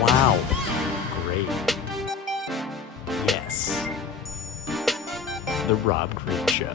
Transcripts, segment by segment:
Wow. Great. Yes. The Rob Green Show.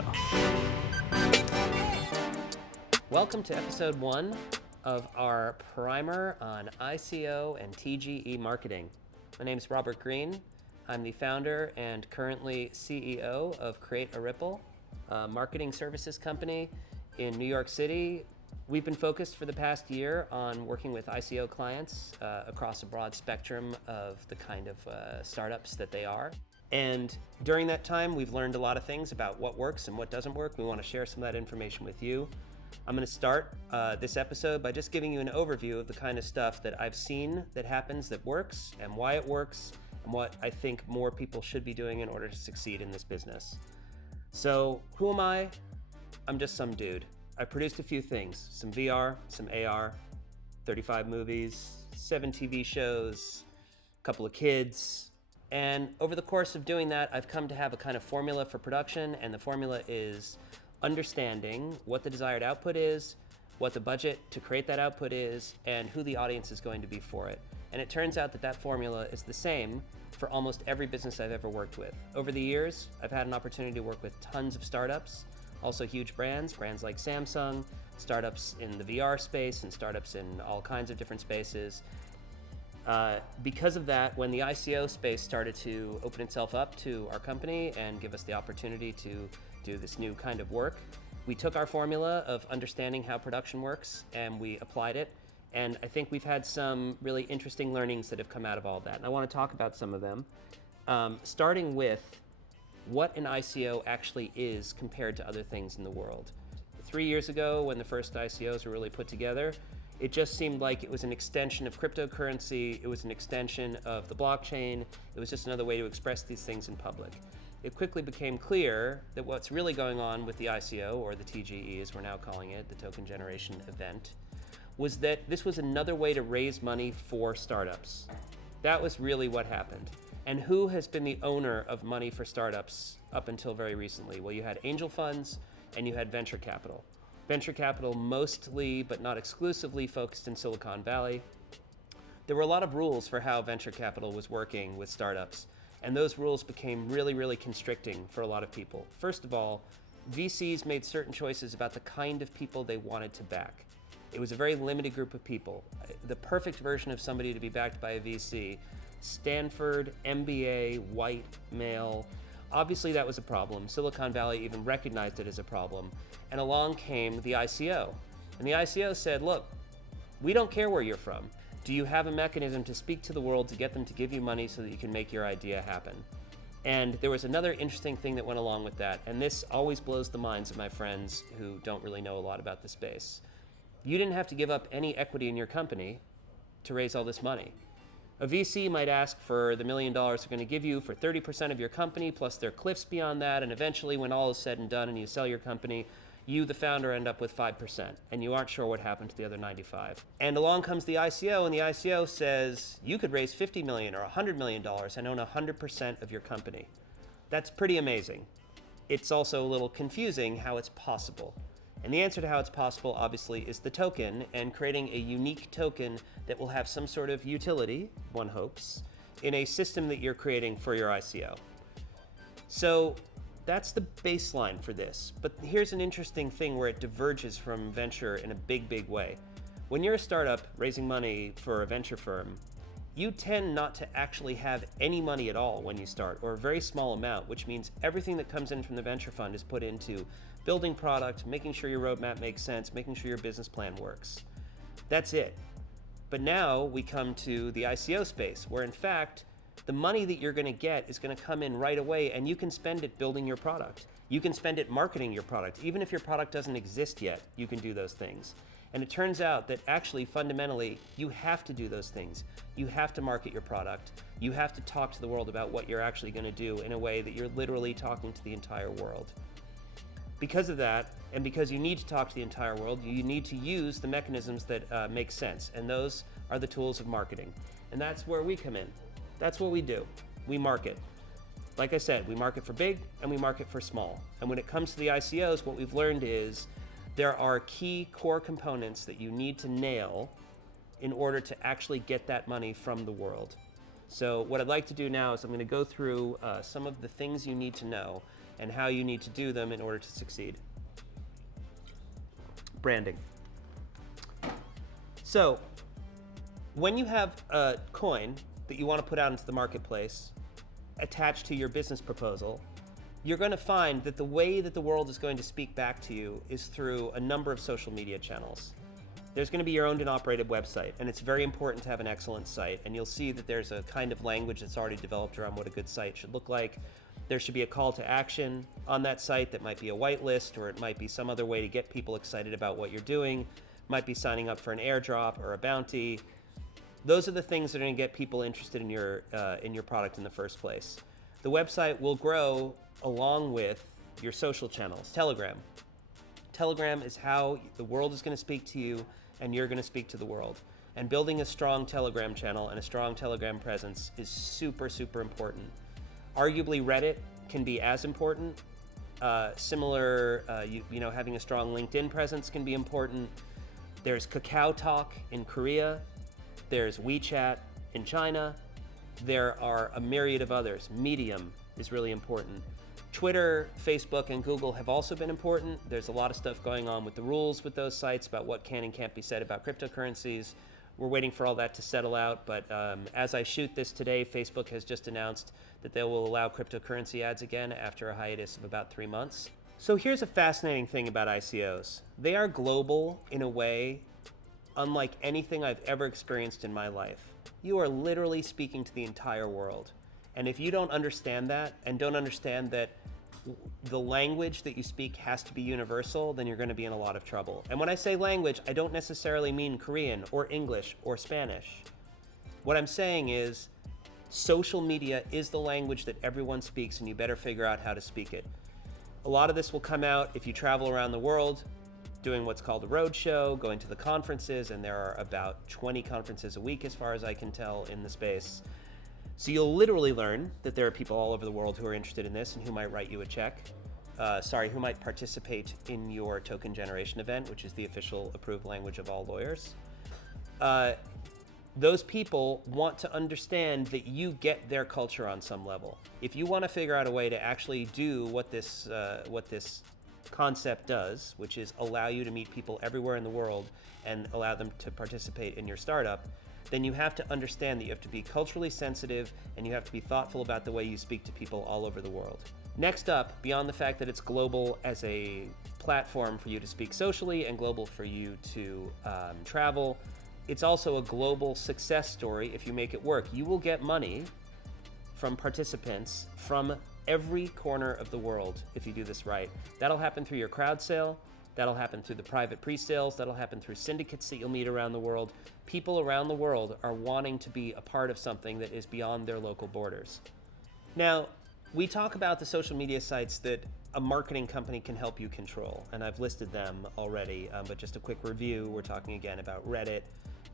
Welcome to episode 1 of our primer on ICO and TGE marketing. My name is Robert Green. I'm the founder and currently CEO of Create a Ripple, a marketing services company in New York City. We've been focused for the past year on working with ICO clients across a broad spectrum of the kind of startups that they are. And during that time, we've learned a lot of things about what works and what doesn't work. We want to share some of that information with you. I'm going to start this episode by just giving you an overview of the kind of stuff that I've seen that happens that works and why it works and what I think more people should be doing in order to succeed in this business. So who am I? I'm just some dude. I produced a few things, some VR, some AR, 35 movies, 7 TV shows, a couple of kids. And over the course of doing that, I've come to have a kind of formula for production, and the formula is understanding what the desired output is, what the budget to create that output is, and who the audience is going to be for it. And it turns out that that formula is the same for almost every business I've ever worked with. Over the years, I've had an opportunity to work with tons of startups, also huge brands like Samsung, startups in the VR space and startups in all kinds of different spaces. Because of that, when the ICO space started to open itself up to our company and give us the opportunity to do this new kind of work, we took our formula of understanding how production works and we applied it. And I think we've had some really interesting learnings that have come out of all that. And I want to talk about some of them, starting with what an ICO actually is compared to other things in the world. 3 years ago, when the first ICOs were really put together, it just seemed like it was an extension of cryptocurrency, it was an extension of the blockchain, it was just another way to express these things in public. It quickly became clear that what's really going on with the ICO, or the TGE as we're now calling it, the token generation event, was that this was another way to raise money for startups. That was really what happened. And who has been the owner of money for startups up until very recently? Well, you had angel funds and you had venture capital. Venture capital mostly, but not exclusively, focused in Silicon Valley. There were a lot of rules for how venture capital was working with startups, and those rules became really, really constricting for a lot of people. First of all, VCs made certain choices about the kind of people they wanted to back. It was a very limited group of people. The perfect version of somebody to be backed by a VC, Stanford, MBA, white, male. Obviously that was a problem. Silicon Valley even recognized it as a problem. And along came the ICO. And the ICO said, look, we don't care where you're from. Do you have a mechanism to speak to the world to get them to give you money so that you can make your idea happen? And there was another interesting thing that went along with that, and this always blows the minds of my friends who don't really know a lot about the space. You didn't have to give up any equity in your company to raise all this money. A VC might ask for the $1 million they're going to give you for 30% of your company, plus there are cliffs beyond that, and eventually when all is said and done and you sell your company, you, the founder, end up with 5%, and you aren't sure what happened to the other 95. And along comes the ICO, and the ICO says, you could raise $50 million or $100 million and own 100% of your company. That's pretty amazing. It's also a little confusing how it's possible. And the answer to how it's possible, obviously, is the token, and creating a unique token that will have some sort of utility, one hopes, in a system that you're creating for your ICO. So that's the baseline for this. But here's an interesting thing where it diverges from venture in a big, big way. When you're a startup raising money for a venture firm, you tend not to actually have any money at all when you start, or a very small amount, which means everything that comes in from the venture fund is put into building product, making sure your roadmap makes sense, making sure your business plan works. That's it. But now we come to the ICO space, where in fact, the money that you're going to get is going to come in right away, and you can spend it building your product. You can spend it marketing your product. Even if your product doesn't exist yet, you can do those things. And it turns out that actually, fundamentally, you have to do those things. You have to market your product. You have to talk to the world about what you're actually going to do in a way that you're literally talking to the entire world. Because of that, and because you need to talk to the entire world, you need to use the mechanisms that make sense, and those are the tools of marketing. And that's where we come in. That's what we do. We market. Like I said, we market for big and we market for small. And when it comes to the ICOs, what we've learned is there are key core components that you need to nail in order to actually get that money from the world. So what I'd like to do now is I'm going to go through some of the things you need to know and how you need to do them in order to succeed. Branding. So when you have a coin that you want to put out into the marketplace attached to your business proposal, you're going to find that the way that the world is going to speak back to you is through a number of social media channels. There's going to be your owned and operated website, and it's very important to have an excellent site. And you'll see that there's a kind of language that's already developed around what a good site should look like. There should be a call to action on that site that might be a whitelist, or it might be some other way to get people excited about what you're doing. It might be signing up for an airdrop or a bounty. Those are the things that are going to get people interested in your product in the first place. The website will grow along with your social channels. Telegram. Telegram is how the world is going to speak to you, and you're going to speak to the world. And building a strong Telegram channel and a strong Telegram presence is super, super important. Arguably, Reddit can be as important. Having a strong LinkedIn presence can be important. There's Kakao Talk in Korea. There's WeChat in China. There are a myriad of others. Medium is really important. Twitter, Facebook, and Google have also been important. There's a lot of stuff going on with the rules with those sites about what can and can't be said about cryptocurrencies. We're waiting for all that to settle out, but as I shoot this today, Facebook has just announced that they will allow cryptocurrency ads again after a hiatus of about 3 months. So here's a fascinating thing about ICOs. They are global in a way unlike anything I've ever experienced in my life. You are literally speaking to the entire world. And if you don't understand that, and don't understand that the language that you speak has to be universal, then you're going to be in a lot of trouble. And when I say language, I don't necessarily mean Korean or English or Spanish. What I'm saying is social media is the language that everyone speaks, and you better figure out how to speak it. A lot of this will come out if you travel around the world, doing what's called a road show, going to the conferences, and there are about 20 conferences a week as far as I can tell in the space. So you'll literally learn that there are people all over the world who are interested in this and who might write you a check. Who might participate in your token generation event, which is the official approved language of all lawyers. Those people want to understand that you get their culture on some level. If you want to figure out a way to actually do what this concept does, which is allow you to meet people everywhere in the world and allow them to participate in your startup, then you have to understand that you have to be culturally sensitive and you have to be thoughtful about the way you speak to people all over the world. Next up, beyond the fact that it's global as a platform for you to speak socially and global for you to travel, it's also a global success story if you make it work. You will get money from participants from every corner of the world if you do this right. That'll happen through your crowd sale. That'll happen through the private pre-sales. That'll happen through syndicates that you'll meet around the world. People around the world are wanting to be a part of something that is beyond their local borders. Now, we talk about the social media sites that a marketing company can help you control, and I've listed them already, but just a quick review. We're talking again about Reddit,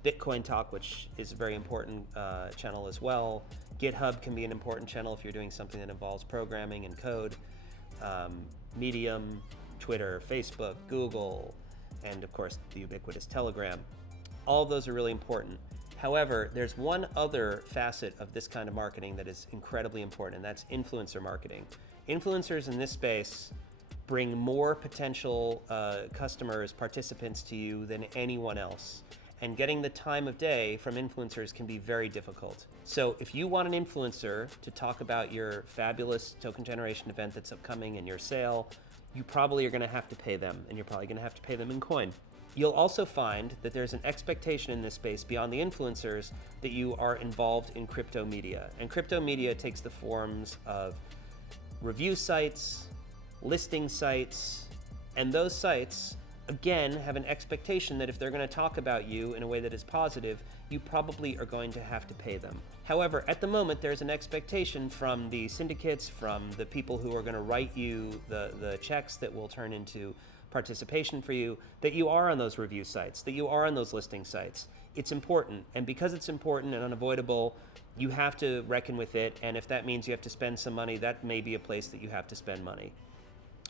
Bitcoin Talk, which is a very important channel as well. GitHub can be an important channel if you're doing something that involves programming and code. Medium, Twitter, Facebook, Google, and of course the ubiquitous Telegram. All of those are really important. However, there's one other facet of this kind of marketing that is incredibly important, and that's influencer marketing. Influencers in this space bring more potential customers, participants to you than anyone else. And getting the time of day from influencers can be very difficult. So if you want an influencer to talk about your fabulous token generation event that's upcoming and your sale, you probably are going to have to pay them, and you're probably going to have to pay them in coin. You'll also find that there's an expectation in this space beyond the influencers that you are involved in crypto media. And crypto media takes the forms of review sites, listing sites, and those sites, again, have an expectation that if they're going to talk about you in a way that is positive, you probably are going to have to pay them. However, at the moment, there's an expectation from the syndicates, from the people who are going to write you the checks that will turn into participation for you, that you are on those review sites, that you are on those listing sites. It's important, and because it's important and unavoidable, you have to reckon with it, and if that means you have to spend some money, that may be a place that you have to spend money.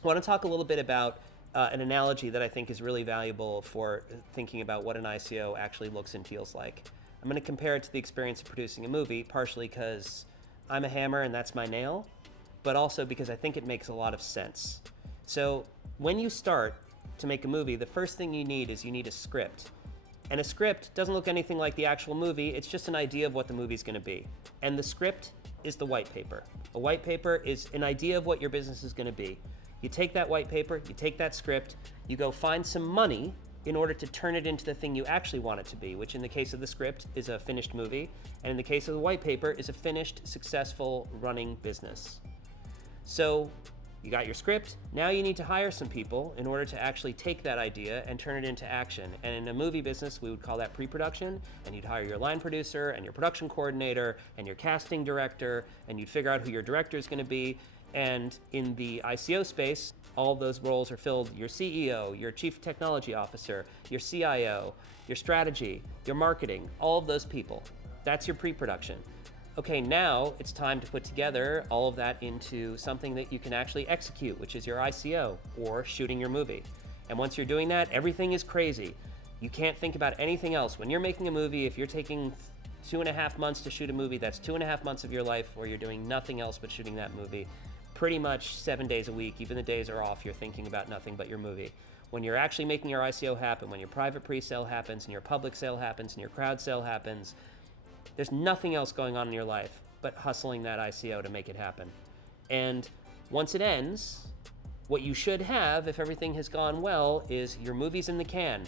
I want to talk a little bit about an analogy that I think is really valuable for thinking about what an ICO actually looks and feels like. I'm going to compare it to the experience of producing a movie, partially because I'm a hammer and that's my nail, but also because I think it makes a lot of sense. So when you start to make a movie, the first thing you need is you need a script. And a script doesn't look anything like the actual movie, it's just an idea of what the movie's going to be. And the script is the white paper. A white paper is an idea of what your business is going to be. You take that white paper, you take that script, you go find some money in order to turn it into the thing you actually want it to be, which in the case of the script is a finished movie, and in the case of the white paper is a finished, successful, running business. So you got your script, now you need to hire some people in order to actually take that idea and turn it into action. And in a movie business, we would call that pre-production, and you'd hire your line producer and your production coordinator and your casting director, and you'd figure out who your director is going to be. And in the ICO space, all of those roles are filled: your CEO, your chief technology officer, your CIO, your strategy, your marketing, all of those people. That's your pre-production. Okay, now it's time to put together all of that into something that you can actually execute, which is your ICO, or shooting your movie. And once you're doing that, everything is crazy. You can't think about anything else. When you're making a movie, if you're taking 2.5 months to shoot a movie, that's 2.5 months of your life where you're doing nothing else but shooting that movie. Pretty much 7 days a week, even the days are off, you're thinking about nothing but your movie. When you're actually making your ICO happen, when your private pre-sale happens, and your public sale happens, and your crowd sale happens, there's nothing else going on in your life but hustling that ICO to make it happen. And once it ends, what you should have, if everything has gone well, is your movie's in the can.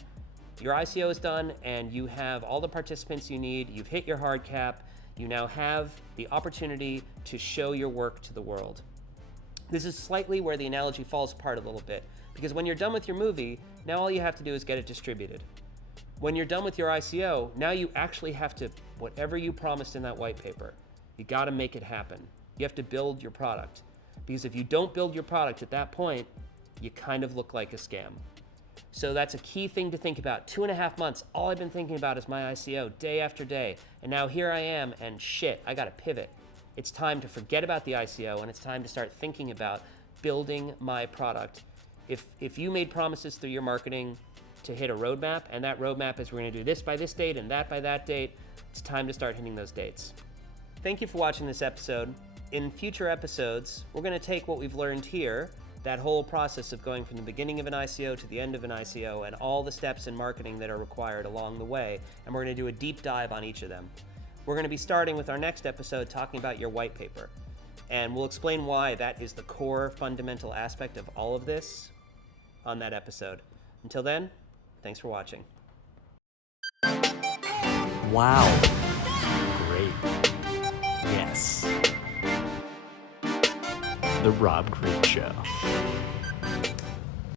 Your ICO is done, and you have all the participants you need. You've hit your hard cap. You now have the opportunity to show your work to the world. This is slightly where the analogy falls apart a little bit, because when you're done with your movie, now all you have to do is get it distributed. When you're done with your ICO, now you actually have to, whatever you promised in that white paper, you got to make it happen. You have to build your product, because if you don't build your product at that point, you kind of look like a scam. So that's a key thing to think about. 2.5 months, all I've been thinking about is my ICO day after day, and now here I am, and shit, I got to pivot. It's time to forget about the ICO, and it's time to start thinking about building my product. If you made promises through your marketing to hit a roadmap, and that roadmap is we're going to do this by this date and that by that date, it's time to start hitting those dates. Thank you for watching this episode. In future episodes, we're going to take what we've learned here, that whole process of going from the beginning of an ICO to the end of an ICO, and all the steps in marketing that are required along the way, and we're going to do a deep dive on each of them. We're going to be starting with our next episode talking about your white paper, and we'll explain why that is the core fundamental aspect of all of this on that episode. Until then, thanks for watching. Wow. Great. Yes. The Rob Green Show.